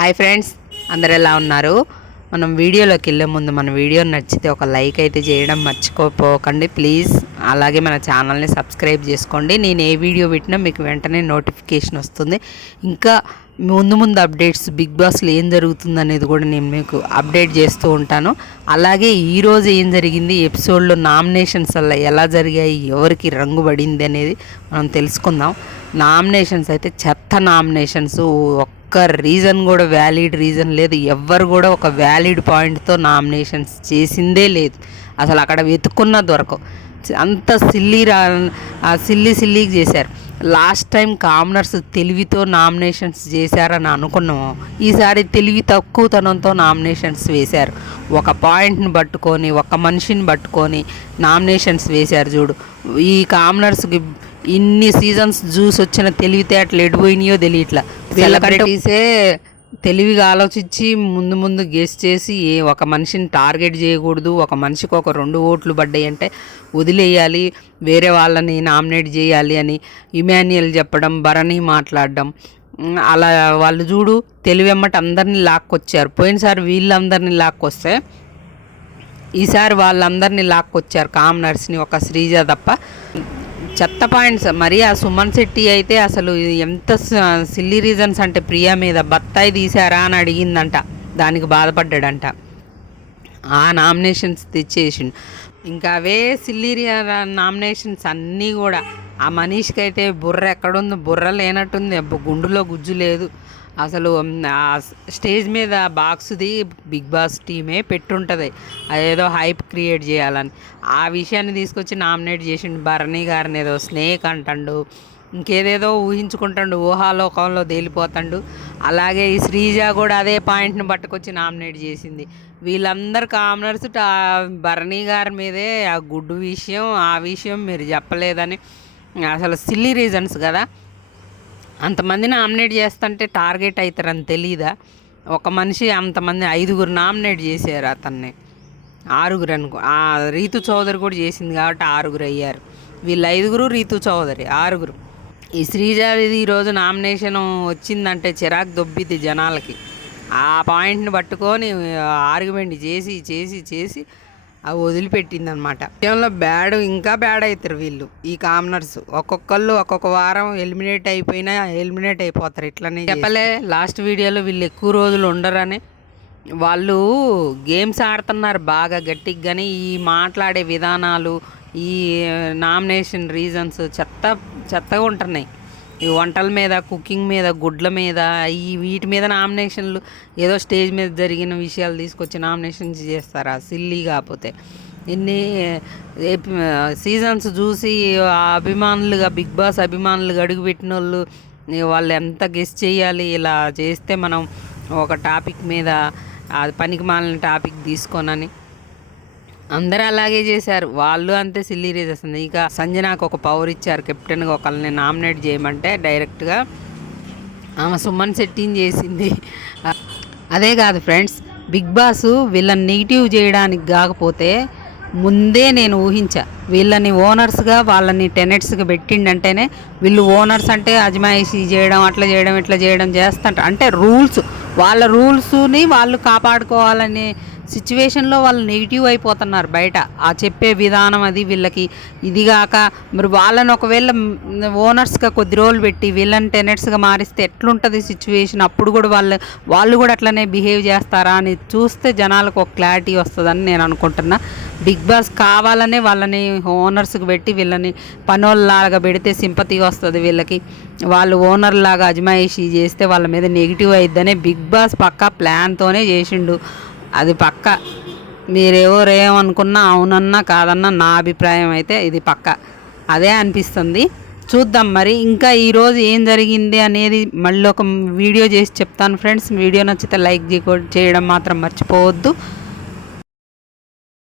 Hi friends, అందరు ఎలా ఉన్నారు? మనం వీడియోలోకి వెళ్ళే ముందు మన వీడియో నచ్చితే ఒక లైక్ అయితే చేయడం మర్చిపోకండి ప్లీజ్. అలాగే మన ఛానల్ని సబ్స్క్రైబ్ చేసుకోండి. నేను ఏ వీడియో పెట్టినా మీకు వెంటనే నోటిఫికేషన్ వస్తుంది. ఇంకా ముందు అప్డేట్స్, బిగ్ బాస్లో ఏం జరుగుతుంది అనేది కూడా నేను మీకు అప్డేట్ చేస్తూ ఉంటాను. అలాగే ఈరోజు ఏం జరిగింది, ఎపిసోడ్లో నామినేషన్స్ వల్ల ఎలా జరిగాయి, ఎవరికి రంగు పడింది అనేది మనం తెలుసుకుందాం. నామినేషన్స్ అయితే చెత్త నామినేషన్స్, ఒక్క రీజన్ కూడా వ్యాలిడ్ రీజన్ లేదు. ఎవ్వరు కూడా ఒక వ్యాలిడ్ పాయింట్తో నామినేషన్స్ చేసిందే లేదు. అసలు అక్కడ వెతుక్కున్నా దొరకవు. అంత సిల్లీగా చేశారు. లాస్ట్ టైం కామనర్స్ తెలివితో నామినేషన్స్ చేశారని అనుకున్నాము. ఈసారి తెలివి తక్కువతనంతో నామినేషన్స్ వేశారు. ఒక పాయింట్ని పట్టుకొని, ఒక మనిషిని పట్టుకొని నామినేషన్స్ వేశారు. చూడు, ఈ కామనర్స్కి ఇన్ని సీజన్స్ చూసి వచ్చిన తెలివితేటలు ఎడిపోయినాయో తెలియట్లా. సెలబ్రిటీసే తెలివిగా ఆలోచించి ముందు గెస్ చేసి ఒక మనిషిని టార్గెట్ చేయకూడదు, ఒక మనిషికి ఒక 2 ఓట్లు పడ్డాయి అంటే వదిలేయాలి, వేరే వాళ్ళని నామినేట్ చేయాలి అని ఇమాన్యుయల్ చెప్పడం, భరణి మాట్లాడడం, అలా వాళ్ళు చూడు తెలివెమ్మట అందరినీ లాక్కొచ్చారు. పోయినసారి వీళ్ళందరినీ లాక్కొస్తే ఈసారి వాళ్ళందరినీ లాక్కొచ్చారు కామనర్స్ని, ఒక శ్రీజ తప్ప. చెత్త పాయింట్స్. మరి ఆ సుమన్ శెట్టి అయితే అసలు ఎంత సిల్లీ రీజన్స్ అంటే ప్రియా మీద బత్తాయి తీశారా అని అడిగిందంట, దానికి బాధపడ్డాడంట. ఆ నామినేషన్స్ తెచ్చేసిండు. ఇంకా అవే సిల్లీ నామినేషన్స్ అన్నీ కూడా. ఆ మనీష్కి అయితే బుర్ర ఎక్కడుంది, బుర్ర లేనట్టుంది, గుండులో గుజ్జు లేదు. అసలు ఆ స్టేజ్ మీద బాక్స్ది బిగ్ బాస్ టీమే పెట్టుంటుంది, అదేదో హైప్ క్రియేట్ చేయాలని. ఆ విషయాన్ని తీసుకొచ్చి నామినేట్ చేసిండు. భరణి గారిని ఏదో స్నేక్ అంటాడు, ఇంకేదేదో ఊహించుకుంటాడు, ఊహాలోకంలో తేలిపోతాడు. అలాగే ఈ శ్రీజ కూడా అదే పాయింట్ని పట్టుకొచ్చి నామినేట్ చేసింది. వీళ్ళందరు కామనర్స్ భరణి గారి మీదే ఆ గుడ్డు విషయం, ఆ విషయం మీరు చెప్పలేదని. అసలు సిల్లీ రీజన్స్ కదా. అంతమంది నామినేట్ చేస్తుంటే టార్గెట్ అవుతారని తెలీదా? ఒక మనిషి అంతమంది 5 నామినేట్ చేశారు అతన్ని, 6 అనుకో. రీతు చౌదరి కూడా చేసింది కాబట్టి 6 అయ్యారు. వీళ్ళు 5, రీతు చౌదరి 6. ఈ శ్రీజాది ఈరోజు నామినేషన్ వచ్చిందంటే చిరాకు దొబ్బిద్ది జనాలకి. ఆ పాయింట్ని పట్టుకొని ఆర్గ్యుమెంట్ చేసి అవి వదిలిపెట్టిందనమాట. విషయంలో ఇంకా బ్యాడ్ అవుతారు వీళ్ళు, ఈ కామనర్స్. ఒక్కొక్కళ్ళు ఒక్కొక్క వారం ఎలిమినేట్ అయిపోతారు. ఇట్లనే చెప్పలే లాస్ట్ వీడియోలో వీళ్ళు ఎక్కువ రోజులు ఉండరని. వాళ్ళు గేమ్స్ ఆడుతున్నారు బాగా గట్టిగా, కానీ ఈ మాట్లాడే విధానాలు, ఈ నామినేషన్ రీజన్స్ చెత్తగా ఉంటున్నాయి. ఈ వంటల మీద, కుకింగ్ మీద, గుడ్ల మీద, వీటి మీద నామినేషన్లు. ఏదో స్టేజ్ మీద జరిగిన విషయాలు తీసుకొచ్చి నామినేషన్స్ చేస్తారా సిల్లీ? కాకపోతే ఇన్ని సీజన్స్ చూసి అభిమానులుగా, బిగ్ బాస్ అభిమానులుగా అడుగుపెట్టిన వాళ్ళు ఎంత గెస్ చేయాలి. ఇలా చేస్తే మనం ఒక టాపిక్ మీద, అది పనికి మాలిన టాపిక్ తీసుకోనని అందరూ అలాగే చేశారు. వాళ్ళు అంతే సిల్లీ రీజన్స్. ఇక సంజనాకు ఒక పవర్ ఇచ్చారు, కెప్టెన్గా ఒకళ్ళని నామినేట్ చేయమంటే డైరెక్ట్గా ఆమె సుమన్ శెట్టిని చేసింది. అదే కాదు ఫ్రెండ్స్, బిగ్ బాస్ వీళ్ళని నెగిటివ్ చేయడానికి కాకపోతే ముందే నేను ఊహించా. వీళ్ళని ఓనర్స్గా, వాళ్ళని టెనెట్స్గా పెట్టిండంటేనే వీళ్ళు ఓనర్స్ అంటే అజమాయిషీ చేయడం, అట్లా చేయడం, ఇట్లా చేయడం చేస్తుంటారు. అంటే వాళ్ళ రూల్స్ని వాళ్ళు కాపాడుకోవాలనే సిచ్యువేషన్లో వాళ్ళు నెగిటివ్ అయిపోతున్నారు బయట. ఆ చెప్పే విధానం అది వీళ్ళకి ఇదిగాక, మరి వాళ్ళని ఒకవేళ ఓనర్స్గా కొద్ది రోజులు పెట్టి వీళ్ళని టెనెట్స్గా మారిస్తే ఎట్లుంటుంది సిచ్యువేషన్? అప్పుడు కూడా వాళ్ళు కూడా అట్లనే బిహేవ్ చేస్తారా అని చూస్తే జనాలకు ఒక క్లారిటీ వస్తుందని నేను అనుకుంటున్నా. బిగ్ బాస్ కావాలనే వాళ్ళని ఓనర్స్కి పెట్టి వీళ్ళని పనోళ్ళలాగా పెడితే సింపతి వస్తుంది వీళ్ళకి. వాళ్ళు ఓనర్లాగా అజమాయిషీ చేస్తే వాళ్ళ మీద నెగిటివ్ అయిద్దనే బిగ్ బాస్ పక్కా ప్లాన్తోనే చేసిండు. అది పక్క. మీరెవరేమనుకున్నా, అవునన్నా కాదన్నా, నా అభిప్రాయం అయితే ఇది పక్క అదే అనిపిస్తుంది. చూద్దాం మరి ఇంకా ఈరోజు ఏం జరిగింది అనేది మళ్ళీ ఒక వీడియో చేసి చెప్తాను ఫ్రెండ్స్. వీడియో నచ్చితే లైక్ చేయడం మాత్రం మర్చిపోవద్దు.